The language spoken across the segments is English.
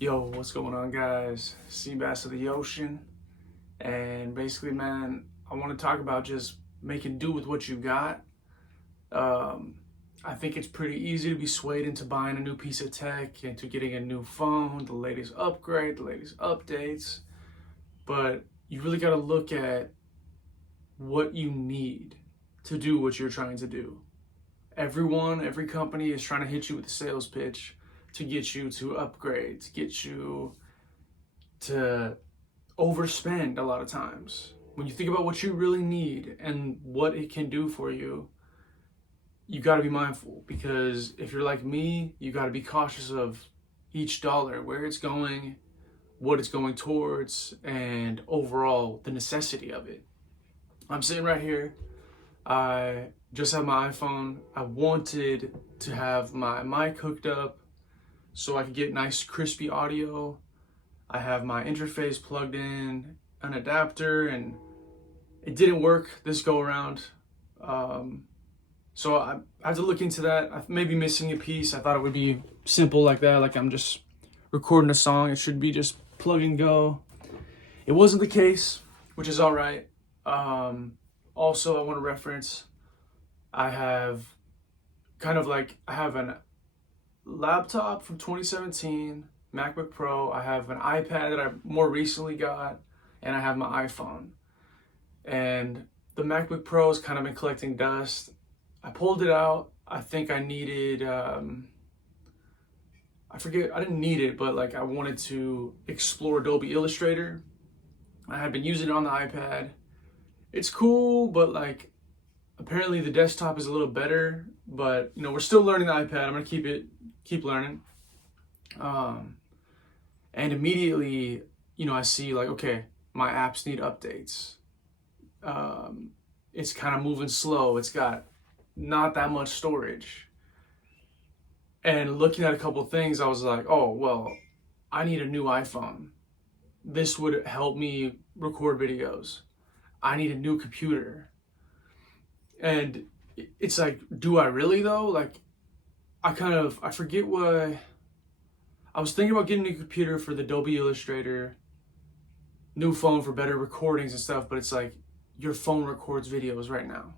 Yo, what's going on, guys? Seabass of the ocean. And basically, man, I want to talk about just making do with what you got. Um, I think it's pretty easy to be swayed into buying a new piece of tech, into getting a new phone, the latest upgrade, the latest updates. But you really got to look at what you need to do what you're trying to do. Every company is trying to hit you with a sales pitch to get you to upgrade, to get you to overspend a lot of times. When you think about what you really need and what it can do for you, you got to be mindful, because if you're like me, you got to be cautious of each dollar, where it's going, what it's going towards, and overall the necessity of it. I'm sitting right here. I just have my iPhone. I wanted to have my mic hooked up so I could get nice crispy audio. I have my interface plugged in, an adapter, and it didn't work this go around. So I had to look into that. I may be missing a piece. I thought it would be simple like that, like I'm just recording a song. It should be just plug and go. It wasn't the case, which is all right. Also, I want to reference, I have an laptop from 2017, MacBook Pro. I have an iPad that I more recently got, and I have my iPhone. And the MacBook Pro has kind of been collecting dust. I pulled it out. I think I needed, I forget, I didn't need it, but like I wanted to explore Adobe Illustrator. I had been using it on the iPad. It's cool, but like apparently the desktop is a little better, but you know, we're still learning the iPad. I'm gonna keep learning. And immediately, you know, I see like, okay, my apps need updates. It's kind of moving slow. It's got not that much storage. And looking at a couple things, I was like, oh, well, I need a new iPhone. This would help me record videos. I need a new computer. And it's like, do I really though? Like, I forget what, I was thinking about getting a computer for the Adobe Illustrator, new phone for better recordings and stuff, but it's like, your phone records videos right now.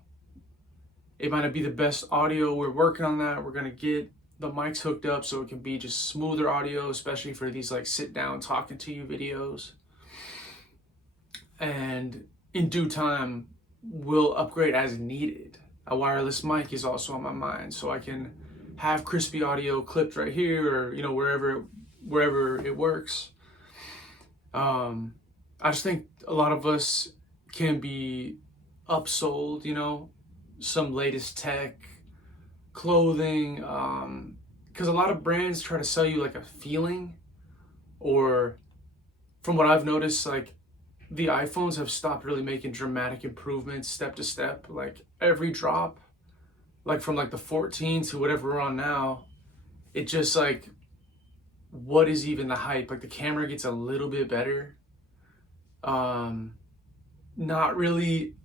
It might not be the best audio. We're working on that. We're gonna get the mics hooked up so it can be just smoother audio, especially for these like sit down talking to you videos. And in due time, we'll upgrade as needed. A wireless mic is also on my mind, so I can have crispy audio clipped right here, or you know, wherever it works. I just think a lot of us can be upsold, you know, some latest tech, clothing, because a lot of brands try to sell you like a feeling, or from what I've noticed, like the iPhones have stopped really making dramatic improvements step to step. Like every drop, like from like the 14 to whatever we're on now, it just like, what is even the hype? Like the camera gets a little bit better. Not really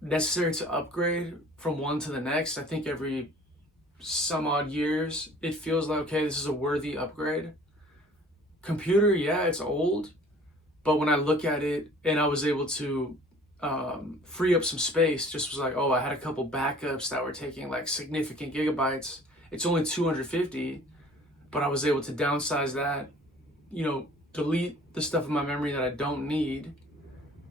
necessary to upgrade from one to the next. I think every some odd years, it feels like, okay, this is a worthy upgrade. Computer, yeah, it's old, but when I look at it and I was able to free up some space, just was like, oh, I had a couple backups that were taking like significant gigabytes. It's only 250, but I was able to downsize that, you know, delete the stuff in my memory that I don't need,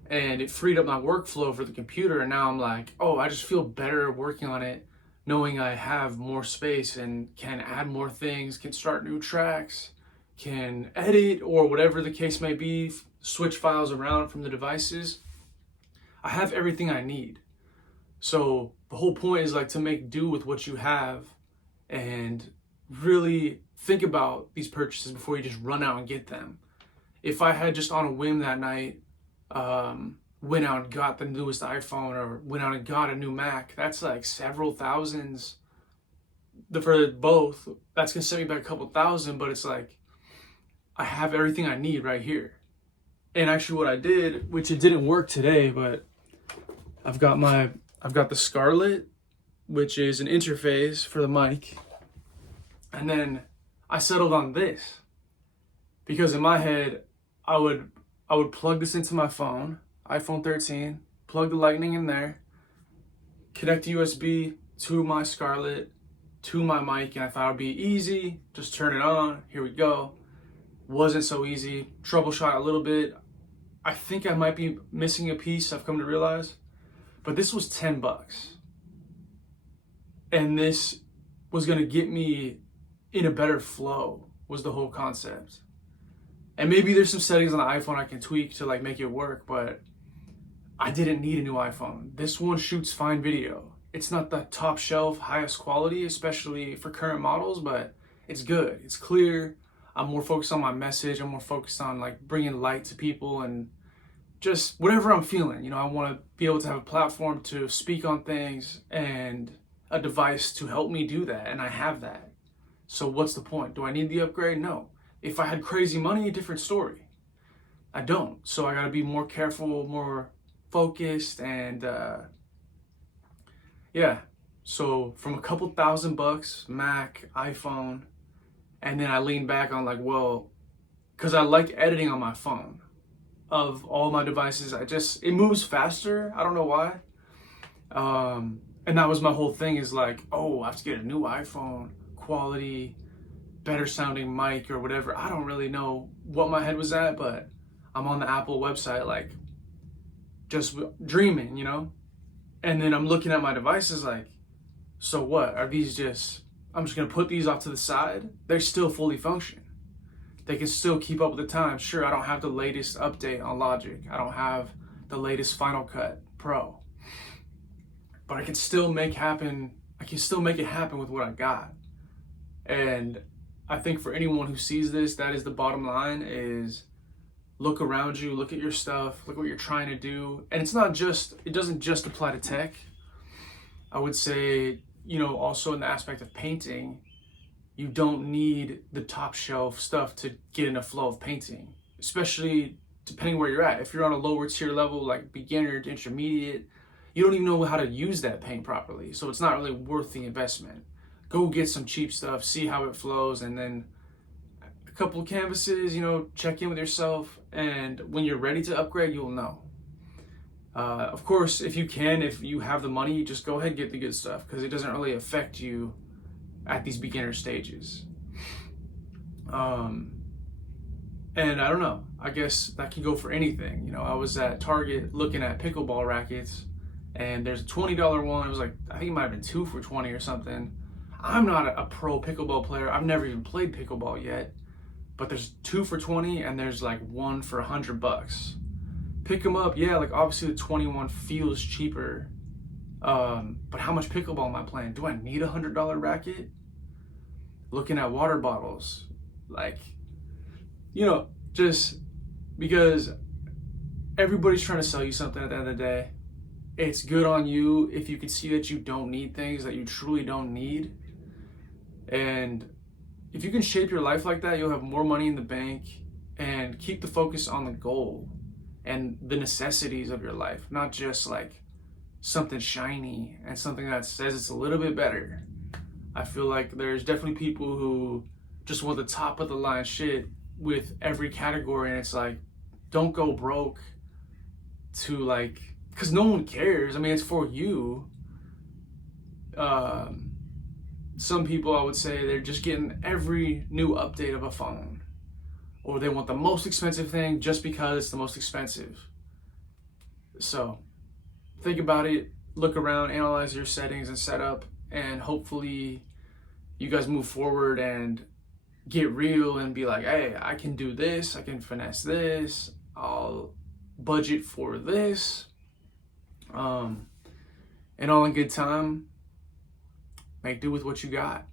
and it freed up my workflow for the computer. And now I'm like, oh, I just feel better working on it, knowing I have more space and can add more things, can start new tracks, can edit, or whatever the case may be, switch files around from the devices. I have everything I need. So the whole point is like to make do with what you have and really think about these purchases before you just run out and get them. If I had just on a whim that night, went out and got the newest iPhone, or went out and got a new Mac, that's like several thousands for both. That's gonna set me back a couple thousand, but it's like I have everything I need right here. And actually what I did, which it didn't work today, but I've got the Scarlett, which is an interface for the mic, and then I settled on this. Because in my head, I would plug this into my phone, iPhone 13, plug the lightning in there, connect USB to my Scarlett, to my mic, and I thought it would be easy, just turn it on, here we go. Wasn't so easy, troubleshot a little bit. I think I might be missing a piece, I've come to realize, but this was $10. And this was gonna get me in a better flow, was the whole concept. And maybe there's some settings on the iPhone I can tweak to like make it work, but I didn't need a new iPhone. This one shoots fine video. It's not the top shelf, highest quality, especially for current models, but it's good. It's clear. I'm more focused on my message. I'm more focused on like bringing light to people and just whatever I'm feeling. You know, I want to be able to have a platform to speak on things and a device to help me do that. And I have that. So what's the point? Do I need the upgrade? No. If I had crazy money, a different story. I don't. So I got to be more careful, more focused, and yeah. So from a couple $1,000, Mac, iPhone, and then I lean back on like, well, because I like editing on my phone. Of all my devices, it moves faster. I don't know why. And that was my whole thing, is like, oh, I have to get a new iPhone, quality, better sounding mic or whatever. I don't really know what my head was at, but I'm on the Apple website, like just dreaming, you know? And then I'm looking at my devices like, so what? Are these just, I'm just gonna put these off to the side? They're still fully functioning. They can still keep up with the times. Sure, I don't have the latest update on Logic. I don't have the latest Final Cut Pro. But I can still make it happen with what I got. And I think for anyone who sees this, that is the bottom line, is look around you, look at your stuff, look what you're trying to do. And it doesn't just apply to tech. I would say, you know, also in the aspect of painting, you don't need the top shelf stuff to get in a flow of painting, especially depending where you're at. If you're on a lower tier level, like beginner to intermediate, you don't even know how to use that paint properly. So it's not really worth the investment. Go get some cheap stuff, see how it flows, and then a couple of canvases, you know, check in with yourself. And when you're ready to upgrade, you'll know. Of course, if you have the money, just go ahead and get the good stuff, because it doesn't really affect you at these beginner stages. And I don't know, I guess that can go for anything. You know, I was at Target looking at pickleball rackets, and there's a $20 one. It was like, I think it might have been 2 for $20 or something. I'm not a pro pickleball player. I've never even played pickleball yet, but there's 2 for $20 and there's like 1 for $100. Pick them up. Yeah, like obviously the 21 feels cheaper. But how much pickleball am I playing? Do I need a $100 racket? Looking at water bottles, like, you know, just because everybody's trying to sell you something at the end of the day. It's good on you if you can see that you don't need things that you truly don't need. And if you can shape your life like that, you'll have more money in the bank, and keep the focus on the goal and the necessities of your life, not just like something shiny and something that says it's a little bit better. I feel like there's definitely people who just want the top of the line shit with every category, and it's like, don't go broke to like, because no one cares. I mean, it's for you. Some people, I would say, they're just getting every new update of a phone, or they want the most expensive thing just because it's the most expensive. So think about it, look around, analyze your settings and setup, and hopefully you guys move forward and get real and be like, hey, I can do this, I can finesse this, I'll budget for this. And all in good time, make do with what you got.